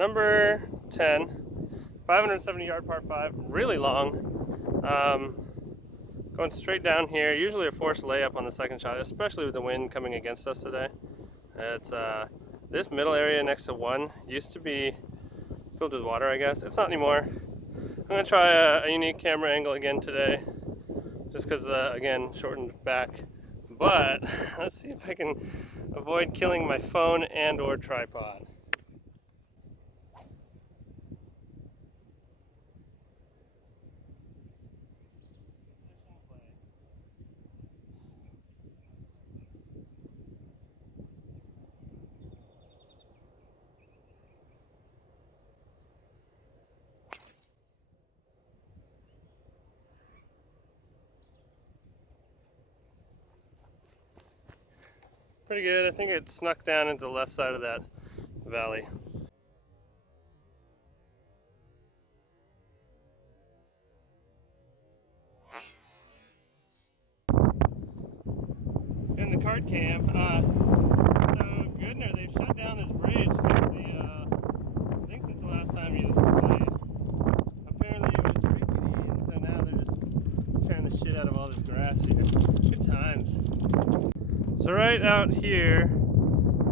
Number 10, 570 yard par 5, really long. Going straight down here, usually a forced layup on the second shot, especially with the wind coming against us today. It's this middle area next to 1 used to be filled with water, I guess. It's not anymore. I'm gonna try a unique camera angle again today, just because again, shortened back. But let's see if I can avoid killing my phone and or tripod. Pretty good. I think it snuck down into the left side of that valley. In the cart cam, so Goodner, they've shut down this bridge since I think since the last time you played. Apparently it was rickety, and so now they're just tearing the shit out of all this grass here. Good times. So right out here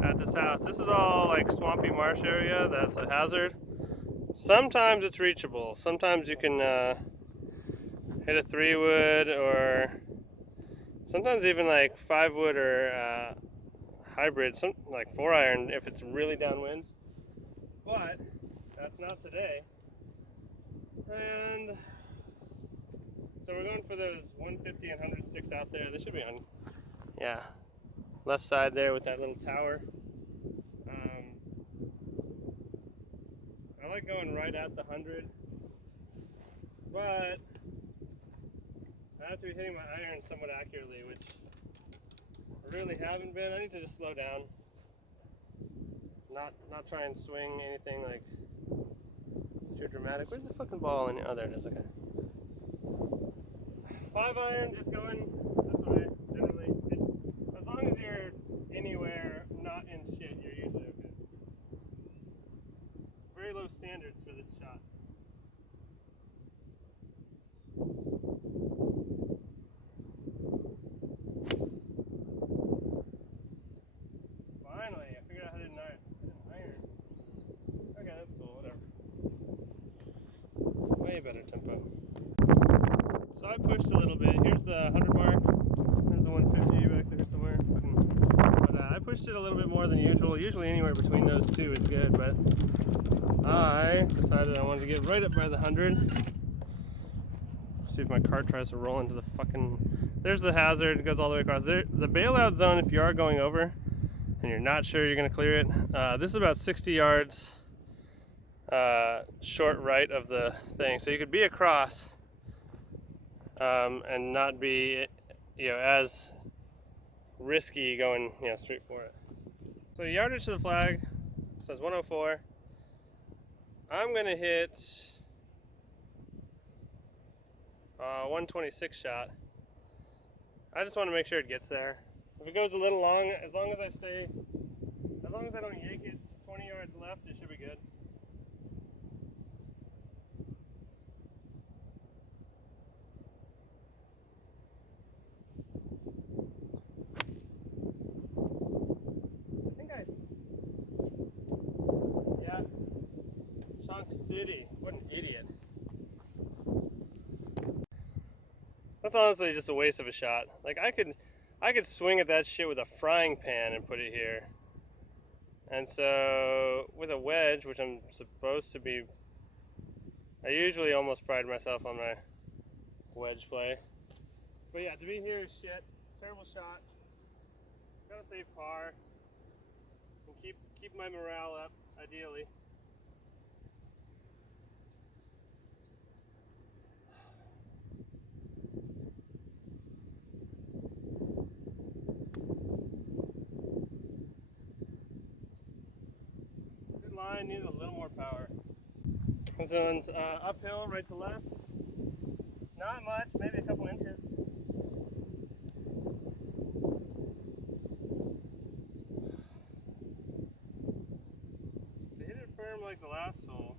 at this house, this is all like swampy marsh area. That's a hazard. Sometimes it's reachable. Sometimes you can hit a 3-wood, or sometimes even like 5-wood or hybrid, something like 4-iron if it's really downwind. But that's not today. And so we're going for those 150 and 100 sticks out there. They should be on, yeah, left side there with that little tower. I like going right at the 100, but I have to be hitting my iron somewhat accurately, which I really haven't been. I need to just slow down, not try and swing anything like too dramatic. Where's the fucking ball? Oh, there it is. Okay. 5-iron, just going this way. Generally, as long as you're anywhere not in shit, you're usually okay. Very low standards for this shot. Finally, I figured out how to hit an iron. Okay, that's cool, whatever. Way better tempo. So I pushed a little bit. Here's the 100 mark. There's the 150 back there somewhere. But I pushed it a little bit more than usual. Usually anywhere between those two is good, but I decided I wanted to get right up by the 100. See if my cart tries to roll into the fucking... There's the hazard. It goes all the way across. There, the bailout zone, if you are going over and you're not sure you're going to clear it, this is about 60 yards short right of the thing. So you could be across and not be, as risky going, straight for it. So yardage to the flag says 104. I'm gonna hit 126 shot. I just want to make sure it gets there. If it goes a little long, as long as I don't yank it 20 yards left, it should be good. City. What an idiot. That's honestly just a waste of a shot. Like I could swing at that shit with a frying pan and put it here. And so with a wedge, which I'm supposed to be, I usually almost pride myself on my wedge play. But yeah, to be here is shit. Terrible shot. Gotta save par and keep my morale up, ideally. Line needs a little more power. This one's uphill, right to left. Not much, maybe a couple inches. To hit it firm form like the last hole,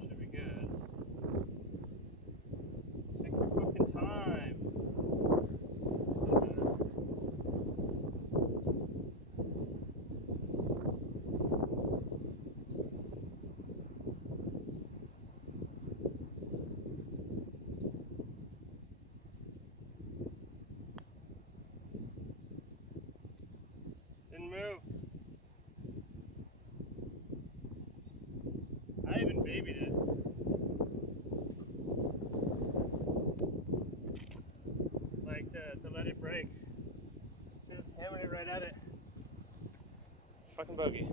should be good. Take your fucking time. Didn't move. I even babied it. Like to let it break. Just hammered it right at it. Fucking bogey.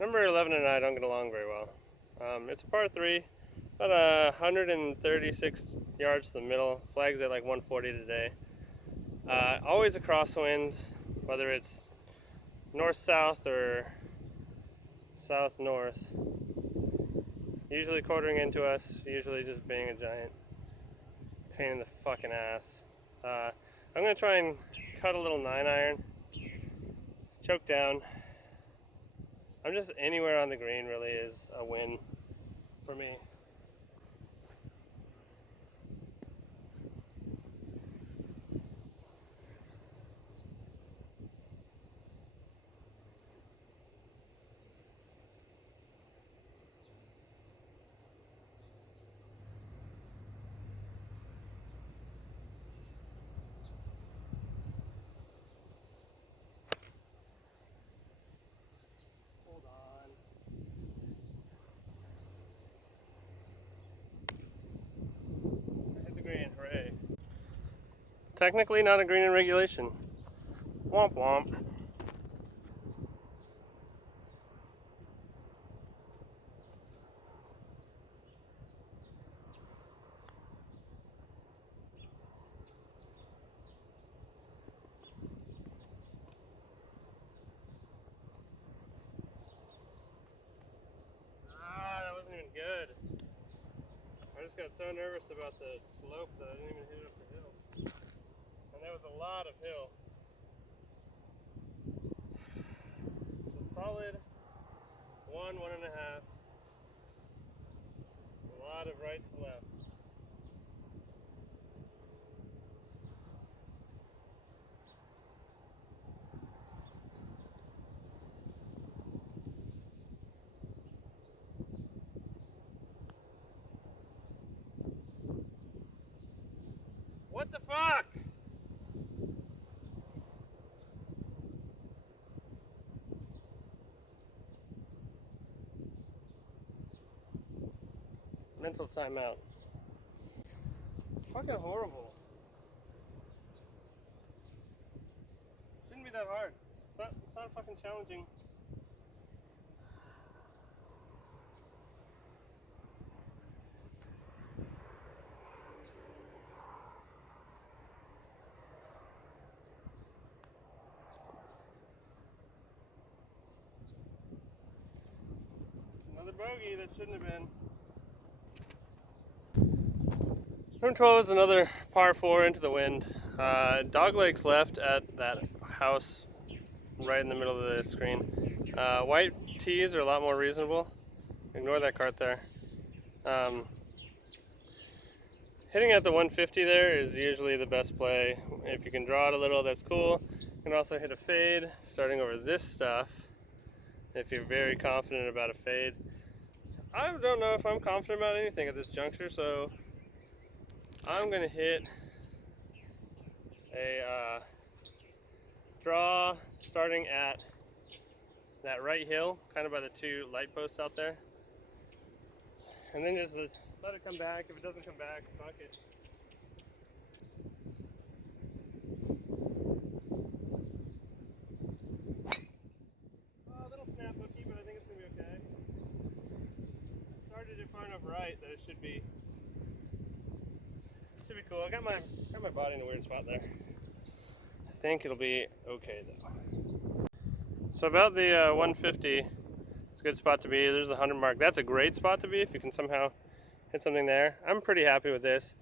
Number 11 and I don't get along very well. It's a par 3, about 136 yards to the middle. Flag's at like 140 today. Always a crosswind, whether it's north-south or south-north. Usually quartering into us, usually just being a giant pain in the fucking ass. I'm gonna try and cut a little 9-iron, choke down. I'm just anywhere on the green really is a win for me. Hold on. I hit the green, hooray. Technically not a green in regulation. Womp womp. That wasn't even good. I just got so nervous about the slope that I didn't even hit it up the hill. And there was a lot of hill. A solid 1.5. A lot of right to left. What the fuck? Mental timeout. Fucking horrible. Shouldn't be that hard. It's not fucking challenging. Another bogey that shouldn't have been. Number 12 is another par 4 into the wind. Doglegs left at that house right in the middle of the screen. White tees are a lot more reasonable. Ignore that cart there. Hitting at the 150 there is usually the best play. If you can draw it a little, that's cool. You can also hit a fade starting over this stuff if you're very confident about a fade. I don't know if I'm confident about anything at this juncture, so I'm going to hit a draw starting at that right hill, kind of by the 2 light posts out there. And then just let it come back. If it doesn't come back, fuck it. A little snap hooky, but I think it's going to be okay. Started it far enough right that it should be cool. I got my body in a weird spot there. I think it'll be okay though. So about the 150, it's a good spot to be. There's the 100 mark. That's a great spot to be if you can somehow hit something there. I'm pretty happy with this.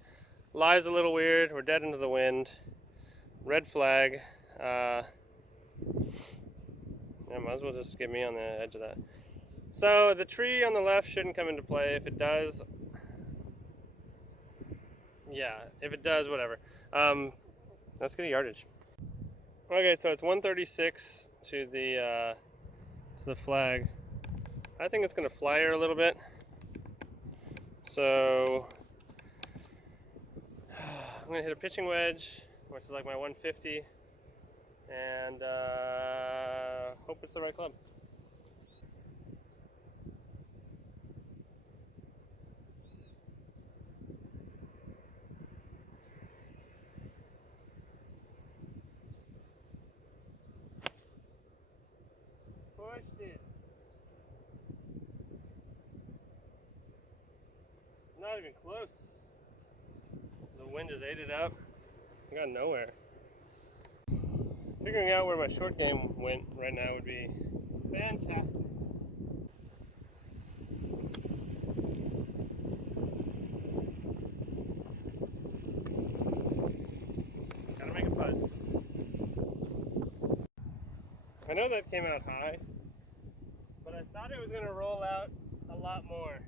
Lie's a little weird. We're dead into the wind. Red flag. Yeah, might as well just get me on the edge of that. So the tree on the left shouldn't come into play. If it does, yeah, if it does, whatever. Let's get a yardage. Okay, so it's 136 to the flag. I think it's gonna flyer a little bit. So I'm gonna hit a pitching wedge, which is like my 150, and hope it's the right club. Pushed it. Not even close. The wind just ate it up. I got nowhere. Figuring out where my short game went right now would be fantastic. Gotta make a putt. I know that came out high, but I thought it was gonna roll out a lot more.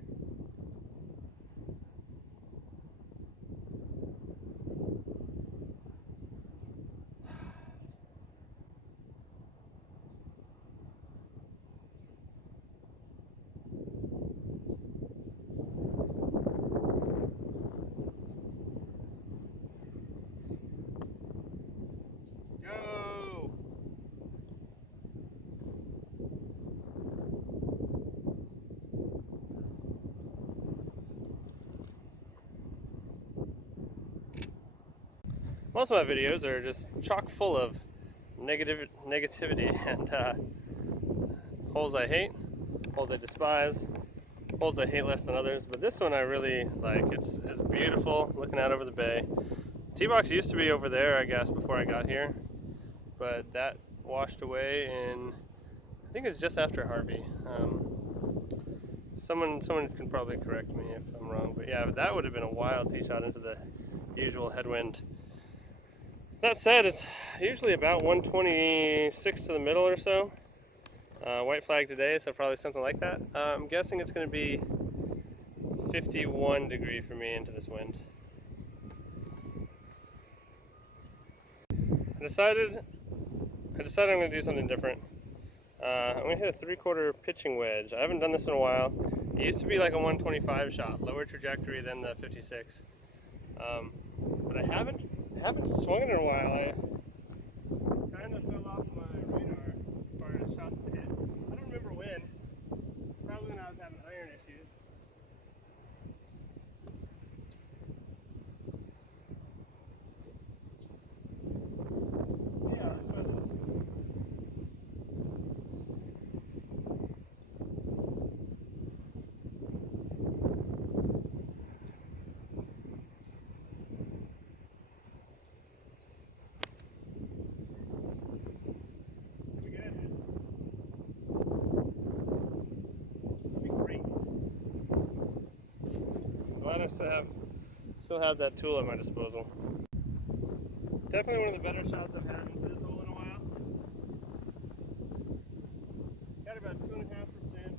Go! Most of my videos are just chock full of negativity and holes I hate, holes I despise, holes I hate less than others. But this one I really like. It's beautiful, looking out over the bay. T-box used to be over there, I guess, before I got here, but that washed away in, I think it's just after Harvey. Someone can probably correct me if I'm wrong, but yeah, that would have been a wild tee shot into the usual headwind. That said, it's usually about 126 to the middle or so. White flag today, so probably something like that. I'm guessing it's going to be 51 degree for me into this wind. I decided I'm going to do something different. I'm going to hit a 3/4 pitching wedge. I haven't done this in a while. It used to be like a 125 shot, lower trajectory than the 56. But I haven't swung it in a while. I kind of fell off my radar as far as shots to hit. I don't remember when. Probably when I was having iron issues. Yeah, this was. Glad I still have that tool at my disposal. Definitely one of the better shots I've had into this hole in a while. Got about 2.5%.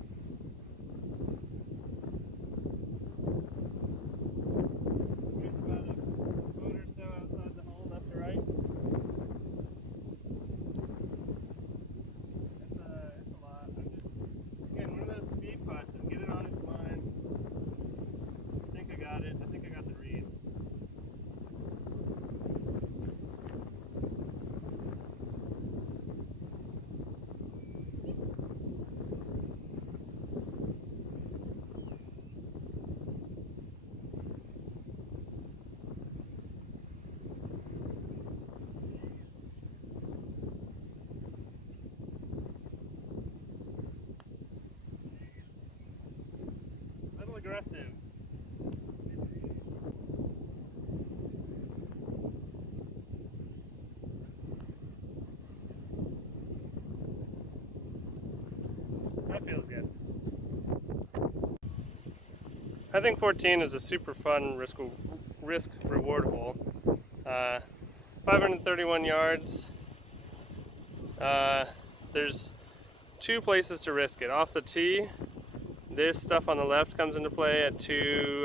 With about a foot or so outside the hole, left to right. It's a lot. I'm just, again, one of those speed putts, just get it on its line. I think I got it. I think I got the read. A little aggressive. That feels good. I think 14 is a super fun risk reward hole. 531 yards. There's two places to risk it. Off the tee, this stuff on the left comes into play at I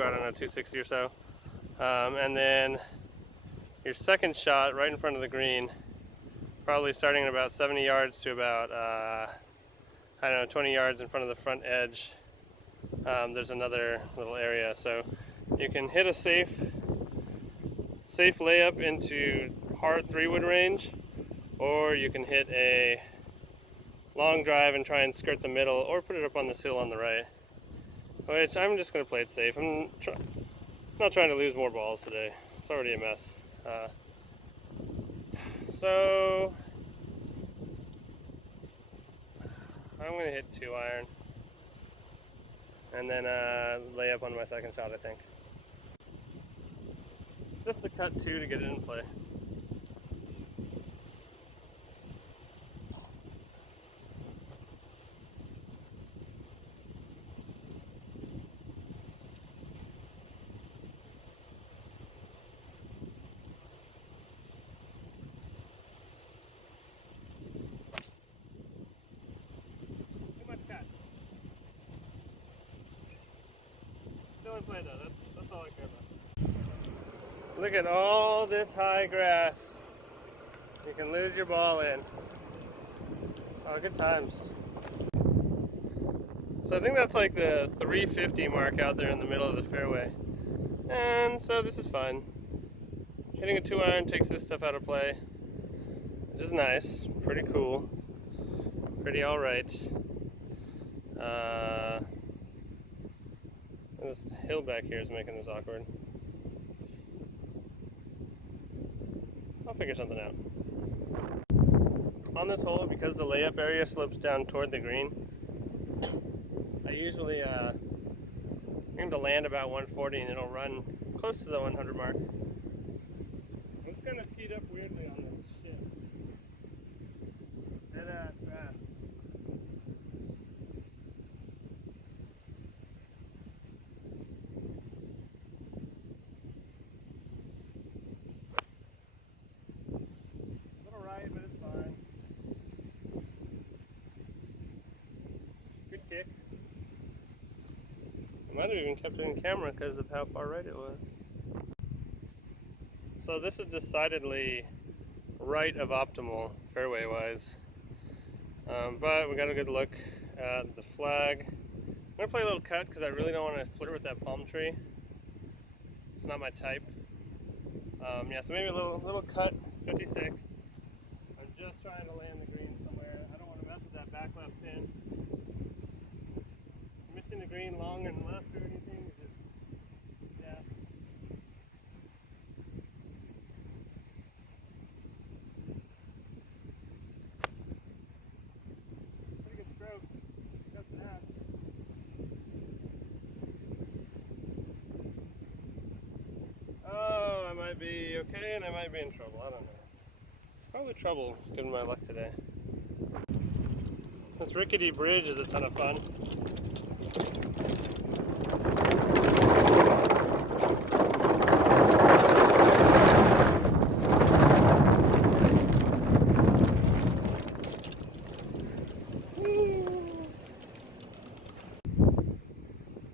don't know, 260 or so. And then your second shot right in front of the green, probably starting at about 70 yards to about, I don't know, 20 yards in front of the front edge. There's another little area. So you can hit a safe layup into hard 3-wood range, or you can hit a long drive and try and skirt the middle, or put it up on this hill on the right. Which I'm just going to play it safe. I'm not trying to lose more balls today. It's already a mess. So I'm going to hit 2-iron and then lay up on my second shot, I think. Just to cut 2 to get it in play. Still in play though, that's all I care about. Look at all this high grass. You can lose your ball in. Oh, good times. So I think that's like the 350 mark out there in the middle of the fairway. And so this is fun. Hitting a 2-iron takes this stuff out of play, which is nice, pretty cool, pretty alright. This hill back here is making this awkward. I'll figure something out. On this hole, because the layup area slopes down toward the green, I usually aim to land about 140 and it'll run close to the 100 mark. It's kind of teed up weirdly on this shit. Dead ass grass. A little right, but it's fine. Good kick. I might have even kept it in camera because of how far right it was. So this is decidedly right of optimal fairway wise, but we got a good look at the flag. I'm gonna play a little cut because I really don't want to flirt with that palm tree. It's not my type. Yeah, so maybe a little cut, 56. I'm just trying to land the green somewhere. I don't want to mess with that back left pin. Missing the green long and left or anything is just, yeah. Pretty good stroke. Got that. Oh, I might be okay and I might be in trouble. I don't know. Probably trouble given my luck today. This rickety bridge is a ton of fun.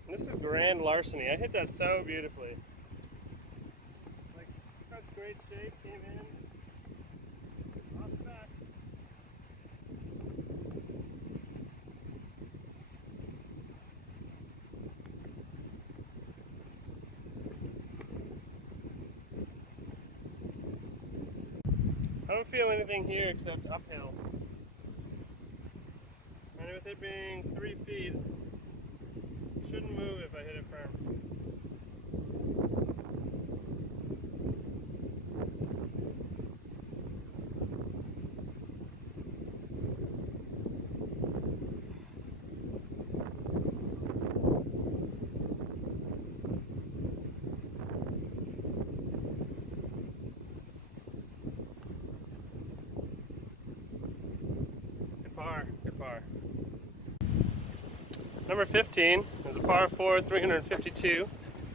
This is grand larceny. I hit that so beautifully. Like, such great shape, came in. Off the back. I don't feel anything here except uphill. And with it being 3 feet, it shouldn't move if I hit it firm. Good par. Number 15 is a par 4, 352,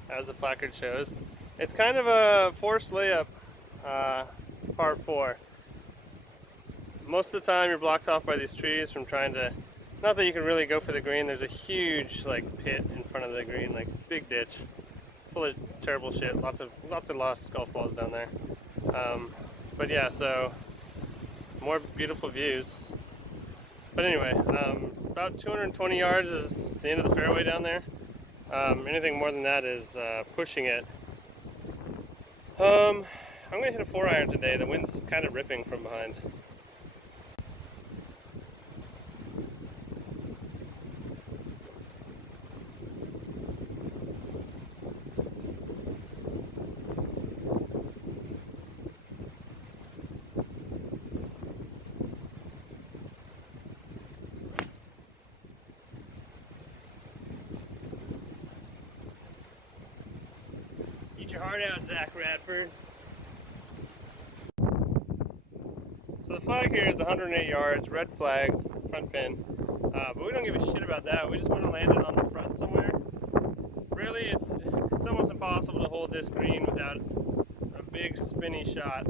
as the placard shows. It's kind of a forced layup, par 4. Most of the time you're blocked off by these trees from trying to Not that you can really go for the green. There's a huge like pit in front of the green, like big ditch, full of terrible shit. Lots of lost golf balls down there. But yeah, so more beautiful views. But anyway, about 220 yards is the end of the fairway down there. Anything more than that is pushing it. I'm gonna hit a 4-iron today. The wind's kind of ripping from behind. Eat your heart out, Zach Radford. So the flag here is 108 yards, red flag, front pin. But we don't give a shit about that. We just want to land it on the front somewhere. Really, it's almost impossible to hold this green without a big spinny shot.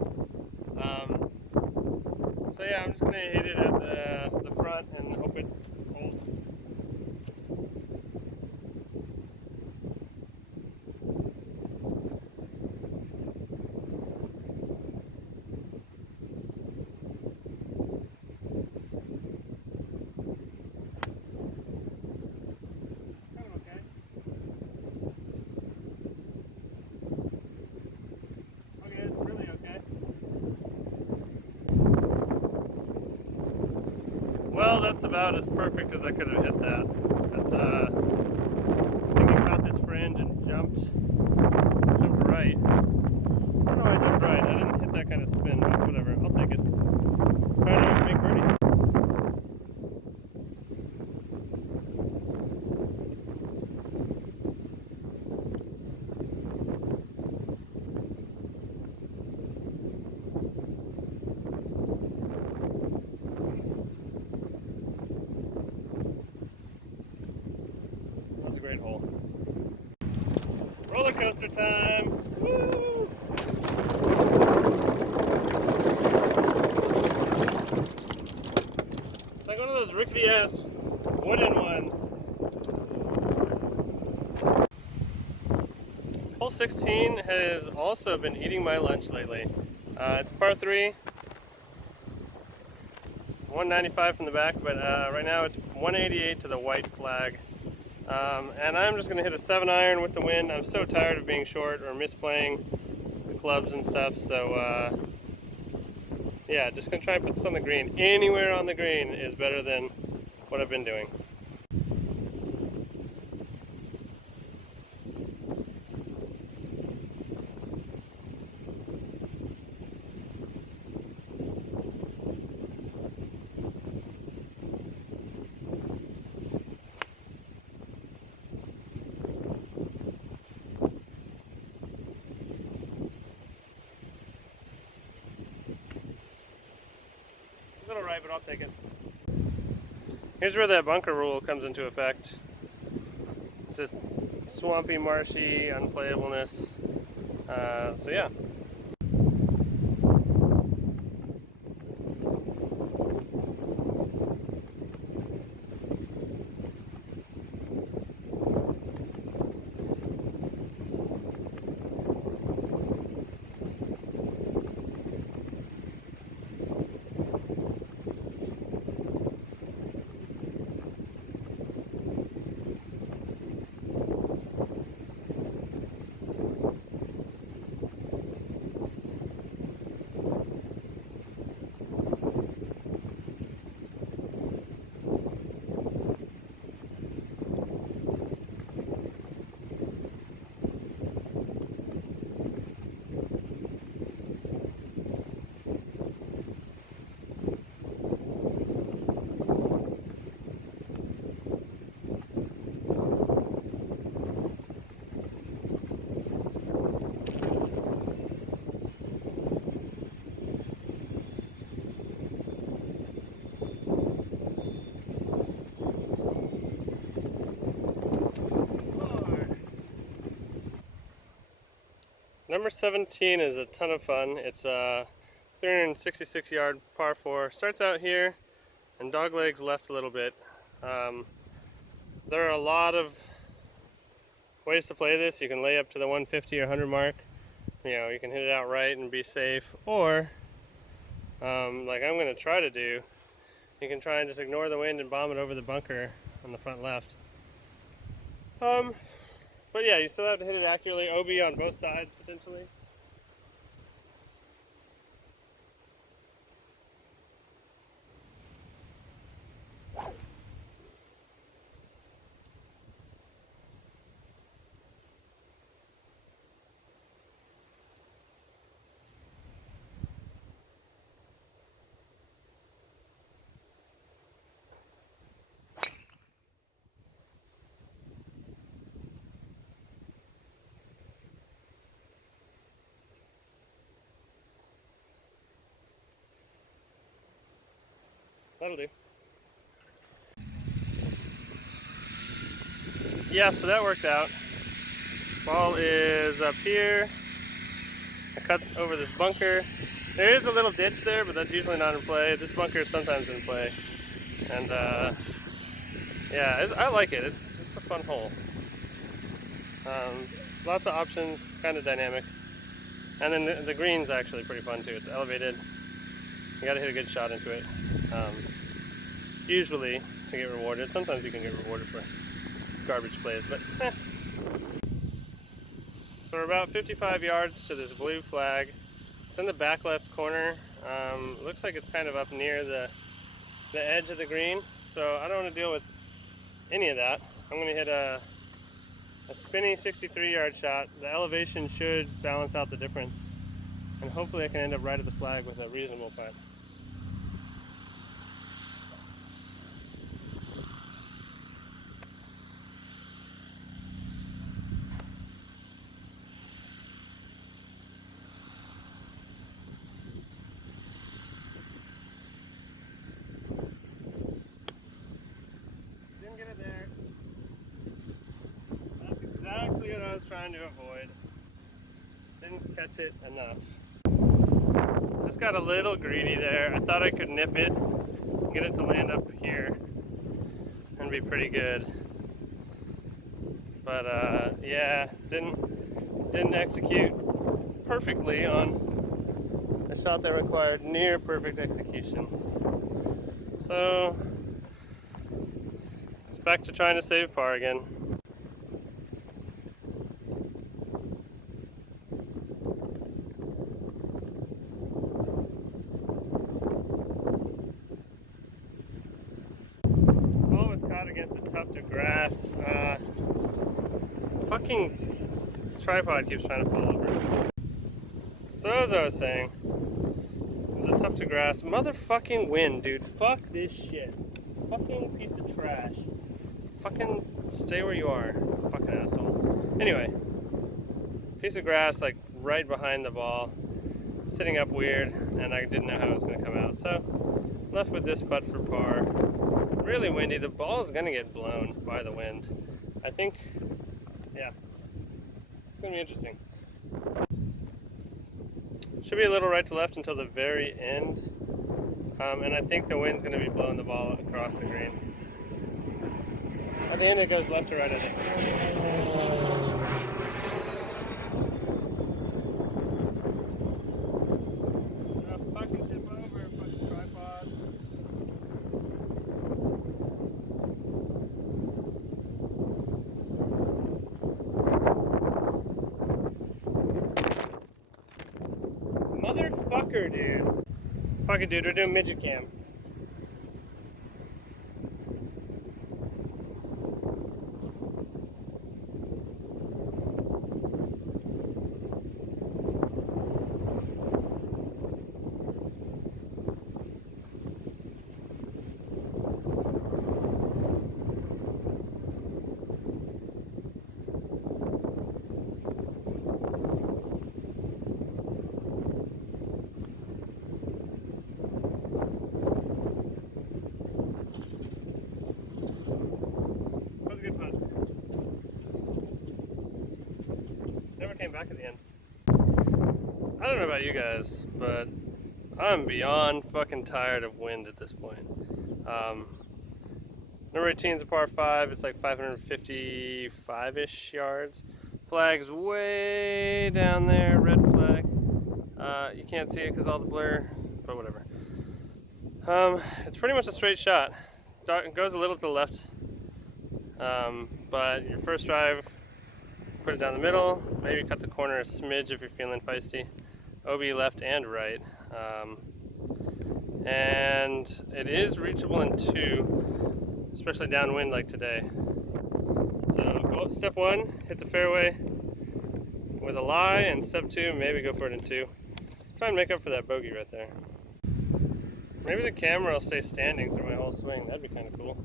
So yeah, I'm just gonna hit it at the front and hope it holds. Well, that's about as perfect as I could have hit that. That's I think I caught this fringe and jumped right. I don't know why I jumped right. I didn't hit that kind of spin, but whatever. I'll take it. Trying to make birdie. That's a great hole. Roller coaster time! Woo! It's like one of those rickety ass wooden ones. Hole 16 has also been eating my lunch lately. It's par 3, 195 from the back, but right now it's 188 to the white flag. And I'm just going to hit a 7-iron with the wind. I'm so tired of being short or misplaying the clubs and stuff, so yeah, just going to try and put this on the green. Anywhere on the green is better than what I've been doing. A little right, but I'll take it. Here's where that bunker rule comes into effect. It's just swampy, marshy, unplayableness. So yeah. Number 17 is a ton of fun. It's a 366 yard par 4. Starts out here and doglegs left a little bit. Um, there are a lot of ways to play this. You can lay up to the 150 or 100 mark. You know, you can hit it out right and be safe, or like I'm going to try to do, you can try and just ignore the wind and bomb it over the bunker on the front left. But yeah, you still have to hit it accurately. OB on both sides potentially. That'll do. Yeah, so that worked out. Ball is up here. I cut over this bunker. There is a little ditch there, but that's usually not in play. This bunker is sometimes in play. And yeah, I like it. It's a fun hole. Lots of options, kind of dynamic. And then the green's actually pretty fun too. It's elevated. You gotta hit a good shot into it. Usually to get rewarded. Sometimes you can get rewarded for garbage plays, but So we're about 55 yards to this blue flag. It's in the back left corner. Looks like it's kind of up near the edge of the green, so I don't want to deal with any of that. I'm going to hit a spinning 63-yard shot. The elevation should balance out the difference, and hopefully I can end up right at the flag with a reasonable putt. Didn't get it there. That's exactly what I was trying to avoid. Just didn't catch it enough. Just got a little greedy there. I thought I could nip it, get it to land up here, and be pretty good. But yeah, didn't execute perfectly on a shot that required near perfect execution. So it's back to trying to save par again. Ball was caught against a tuft of grass. Fucking tripod keeps trying to fall over. So as I was saying, there's a tuft of grass. Motherfucking wind, dude. Fuck this shit. Fucking piece of trash. Fucking stay where you are, fucking asshole. Anyway, piece of grass like right behind the ball, sitting up weird, and I didn't know how it was gonna come out. So left with this putt for par. Really windy. The ball is gonna get blown by the wind. I think, yeah, it's gonna be interesting. Should be a little right to left until the very end, and I think the wind's gonna be blowing the ball across the green. At the end it goes left to right, I think. Fucking tip over, fucking tripod. Motherfucker, dude. Fucking dude, we're doing midget cam. Never came back at the end. I don't know about you guys, but I'm beyond fucking tired of wind at this point. Number 18 is a par 5. It's like 555-ish yards. Flag's way down there, red flag. You can't see it because all the blur, but whatever. It's pretty much a straight shot. It goes a little to the left, but your first drive, put it down the middle, maybe cut the corner a smidge if you're feeling feisty. OB left and right. And it is reachable in 2, especially downwind like today. So go up step 1, hit the fairway with a lie, and step 2, maybe go for it in 2. Try and make up for that bogey right there. Maybe the camera will stay standing through my whole swing. That'd be kind of cool.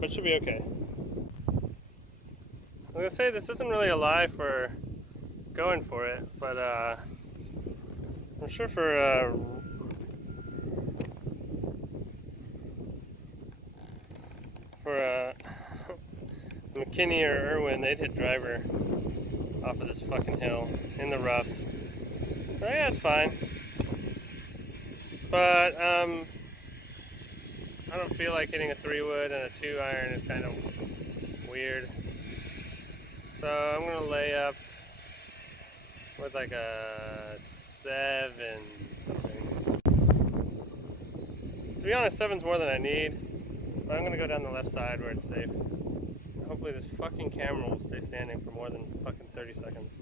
But should be okay. I'm gonna say this isn't really a lie for going for it, but I'm sure for McKinney or Irwin, they'd hit driver off of this fucking hill in the rough. Oh yeah, it's fine. But I don't feel like hitting a 3-wood and a 2-iron is kind of weird. So I'm gonna lay up with like a 7 something. To be honest, 7's more than I need, but I'm gonna go down the left side where it's safe. Hopefully this fucking camera will stay standing for more than fucking 30 seconds.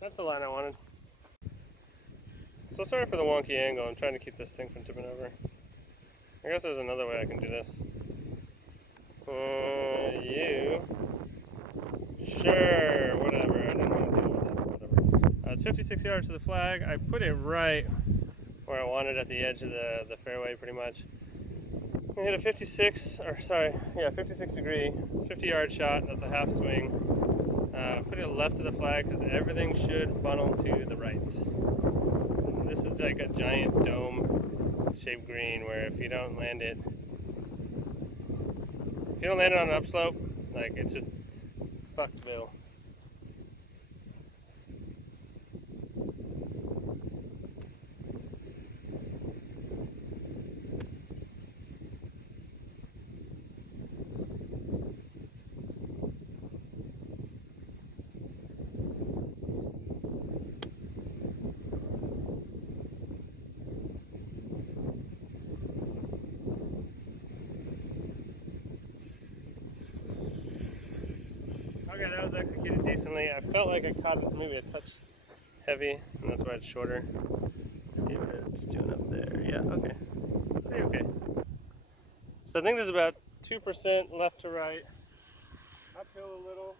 That's the line I wanted. So sorry for the wonky angle. I'm trying to keep this thing from tipping over. I guess there's another way I can do this. Sure, whatever. I don't want to do whatever. It's 56 yards to the flag. I put it right where I wanted at the edge of the fairway, pretty much. I hit a 56 degree, 50-yard shot. That's a half swing. Put it left of the flag because everything should funnel to the right. And this is like a giant dome-shaped green where if you don't land it on an upslope, like it's just fuckville. Okay, that was executed decently. I felt like I caught it maybe a touch heavy, and that's why it's shorter. Let's see what it's doing up there. Yeah, okay. Pretty okay. So I think there's about 2% left to right. Uphill a little.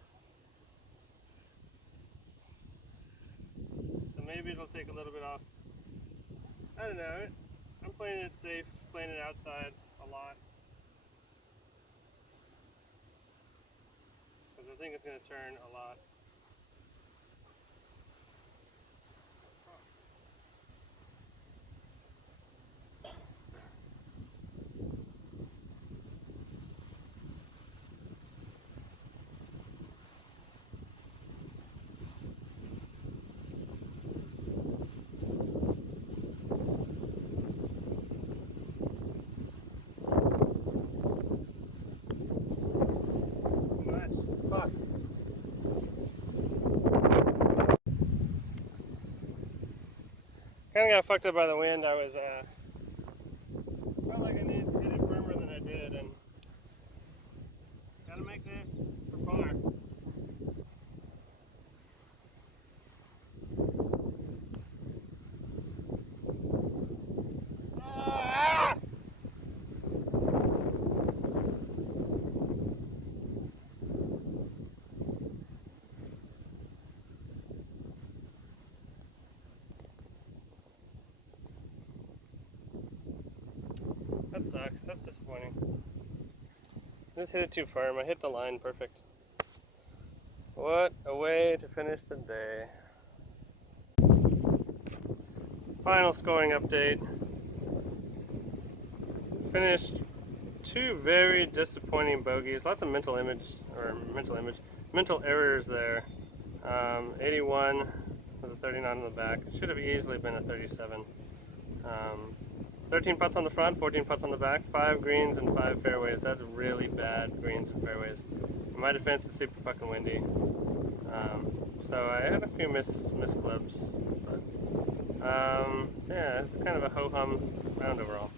So maybe it'll take a little bit off. I don't know. I'm playing it safe, playing it outside a lot. Because I think it's going to turn a lot. Fuck. Kind of got fucked up by the wind. I was felt like I needed to hit it firmer than I did, and gotta make this for par. sucks. That's disappointing. I just hit it too firm. I hit the line perfect. What a way to finish the day. Final scoring update. Finished two very disappointing bogeys. Lots of mental errors there. 81 with a 39 on the back. Should have easily been a 37. 13 putts on the front, 14 putts on the back, 5 greens and 5 fairways. That's really bad greens and fairways. In my defense, it's super fucking windy. So I had a few miss clubs, but yeah, it's kind of a ho-hum round overall.